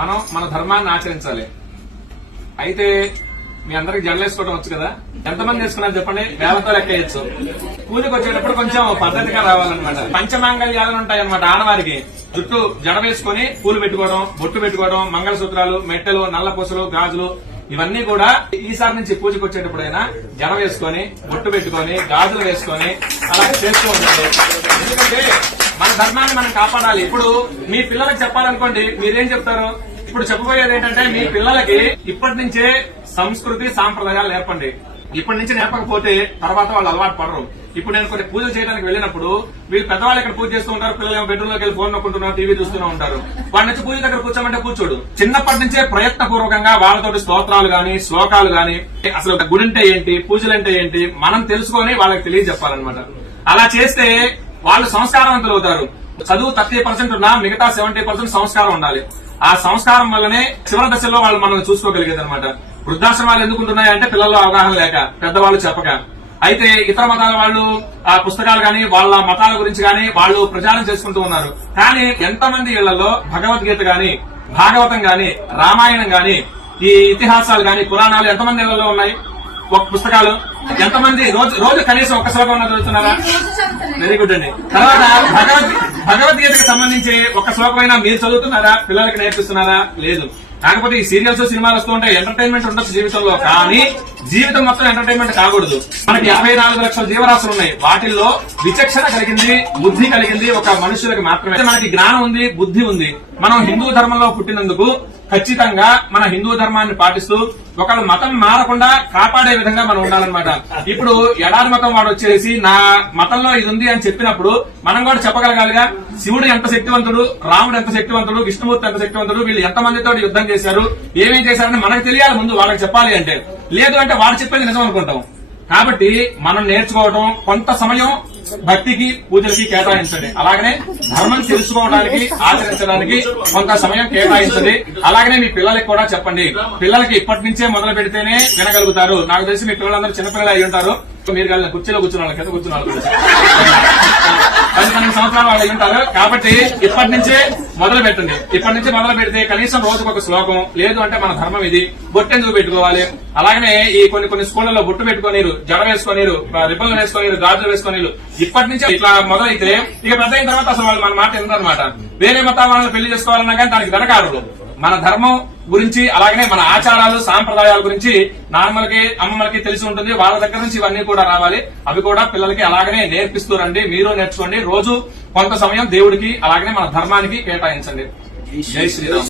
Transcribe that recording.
మనం మన ధర్మాన్ని ఆచరించాలి. అయితే మీ అందరికి జడలేసుకోవడం వచ్చు కదా, ఎంతమంది వేసుకున్నారు చెప్పండి, వేలతో లెక్కేయచ్చు. పూజకు వచ్చేటప్పుడు కొంచెం పద్ధతిగా రావాలన్నమాట. పంచమాంగళ్యాలు ఉంటాయన్నమాట ఆడవారికి. జుట్టు జడ వేసుకుని పూలు పెట్టుకోవడం, బొట్టు పెట్టుకోవడం, మంగళసూత్రాలు, మెట్టెలు, నల్ల పూసలు, గాజులు ఇవన్నీ కూడా ఈసారి నుంచి పూజకు వచ్చేటప్పుడైనా జడ వేసుకొని, బొట్టు పెట్టుకొని, గాజులు వేసుకొని అలా చేస్తూ ఉండాలి. ఎందుకంటే మన ధర్మాన్ని మనం కాపాడాలి. ఇప్పుడు మీ పిల్లలకు చెప్పాలనుకోండి, మీరేం చెప్తారు? ఇప్పుడు చెప్పబోయేది ఏంటంటే మీ పిల్లలకి ఇప్పటి నుంచే సంస్కృతి సాంప్రదాయాలు నేర్పండి. ఇప్పటి నుంచి నేర్పకపోతే తర్వాత వాళ్ళు అలవాటు పడరు. ఇప్పుడు నేను కొన్ని పూజలు చేయడానికి వెళ్ళినప్పుడు వీళ్ళు పెద్దవాళ్ళు ఇక్కడ పూజ చేస్తూ ఉంటారు, పిల్లలు బెడ్రూమ్ లోకి వెళ్ళి ఫోన్ నొక్కుంటున్నారు, టీవీ చూస్తూనే ఉంటారు. వాడి నుంచి పూజ దగ్గర కూర్చోమంటే కూర్చోడు. చిన్నప్పటి నుంచే ప్రయత్నపూర్వకంగా వాళ్ళతోటి స్తోత్రాలు గాని, శ్లోకాలు గాని, అసలు గుడి అంటే ఏంటి, పూజలంటే ఏంటి మనం తెలుసుకొని వాళ్ళకి తెలియజెప్పాలన్నమాట. అలా చేస్తే వాళ్ళు సంస్కారవంతులు అవుతారు. చదువు 30% ఉన్నా మిగతా 70% సంస్కారం ఉండాలి. ఆ సంస్కారం వల్లనే చివరి దశలో వాళ్ళు మనం చూసుకోగలిగేది అనమాట. వృద్ధాశ్రమాలు ఎందుకు ఉంటున్నాయంటే పిల్లల్లో అవగాహన లేక, పెద్దవాళ్ళు చెప్పక. అయితే ఇతర మతాల వాళ్ళు ఆ పుస్తకాలు గాని, వాళ్ళ మతాల గురించి గాని వాళ్ళు ప్రచారం చేసుకుంటూ ఉన్నారు. కానీ ఎంతమంది ఇళ్లలో భగవద్గీత గాని, భాగవతం గాని, రామాయణం గాని, ఈ ఇతిహాసాలు గాని, పురాణాలు ఎంతమంది ఇళ్లలో ఉన్నాయి? ఒక పుస్తకాలు ఎంతమంది రోజు కనీసం ఒక్క శ్లోకం చదువుతున్నారా? వెరీ గుడ్ అండి. తర్వాత భగవద్గీతకి సంబంధించి ఒక శ్లోకమైనా మీరు చదువుతున్నారా? పిల్లలకి నేర్పిస్తున్నారా? లేదు. కాకపోతే ఈ సీరియల్స్, సినిమాలు వస్తూ ఉంటాయి, ఎంటర్టైన్మెంట్ ఉండొచ్చు జీవితంలో. కానీ జీవితం మొత్తం ఎంటర్టైన్మెంట్ కాకూడదు. మనకి 54 లక్షల జీవరాశులు ఉన్నాయి. వాటిల్లో విచక్షణ కలిగింది, బుద్ధి కలిగింది ఒక మనుషులకి మాత్రమే. మనకి జ్ఞానం ఉంది, బుద్ధి ఉంది. మనం హిందూ ధర్మంలో పుట్టినందుకు ఖచ్చితంగా మన హిందూ ధర్మాన్ని పాటిస్తూ ఒకళ్ళ మతం మారకుండా కాపాడే విధంగా మనం ఉండాలన్నమాట. ఇప్పుడు ఎడారి మతం వాడు వచ్చేసి నా మతంలో ఇది ఉంది అని చెప్పినప్పుడు మనం కూడా చెప్పగలగాలిగా. శివుడు ఎంత శక్తివంతుడు, రాముడు ఎంత శక్తివంతుడు, విష్ణుమూర్తి ఎంత శక్తివంతుడు, వీళ్ళు ఎంతమందితో యుద్ధం చేశారు, ఏమేం చేశారని మనకు తెలియాలి ముందు, వాళ్ళకి చెప్పాలి అంటే. లేదు అంటే వాడు చెప్పేది నిజం అనుకుంటాం. కాబట్టి మనం నేర్చుకోవడం, కొంత సమయం భక్తికి, పూజలకి కేటాయించండి. అలాగనే ధర్మం తెలుసుకోవడానికి, ఆచరించడానికి కొంత సమయం కేటాయించండి. అలాగనే మీ పిల్లలకి కూడా చెప్పండి. పిల్లలకి ఇప్పటి నుంచే మొదలు పెడితేనే వినగలుగుతారు. నాకు తెలిసి మీ పిల్లలందరూ చిన్నపిల్లలు అయి ఉంటారు. మీరు కలిగిన కుర్చీలో కూర్చున్న కింద కూర్చున్న 10 సంవత్సరాలు వాళ్ళు ఉంటారు. కాబట్టి ఇప్పటి నుంచే మొదలు పెట్టండి. ఇప్పటి నుంచి మొదలు పెడితే కనీసం రోజుకు ఒక శ్లోకం, లేదు అంటే మన ధర్మం ఇది, బొట్టెందుకు పెట్టుకోవాలి. అలాగనే ఈ కొన్ని స్కూళ్లలో బొట్టు పెట్టుకోనీరు, జడ వేసుకోనీరు, రిబ్బన్లు వేసుకోనీరు, గాజులు వేసుకోనీరు. ఇప్పటి నుంచి ఇట్లా మొదలైతే ఇక పెద్ద అయిన తర్వాత అసలు వాళ్ళు మన మాట ఎందుకనమాట. వేరే మతాల వాళ్ళని పెళ్లి చేసుకోవాలన్నా కానీ దానికి వెనకారు. మన ధర్మం గురించి, అలాగనే మన ఆచారాలు, సాంప్రదాయాల గురించి నాన్నలకి, అమ్మమ్మలకి తెలిసి ఉంటుంది. వాళ్ళ దగ్గర నుంచి ఇవన్నీ కూడా రావాలి. అవి కూడా పిల్లలకి అలాగనే నేర్పిస్తూ రండి. మీరు నేర్చుకోండి. రోజు కొంత సమయం దేవుడికి, అలాగనే మన ధర్మానికి కేటాయించండి. జై శ్రీరామ్.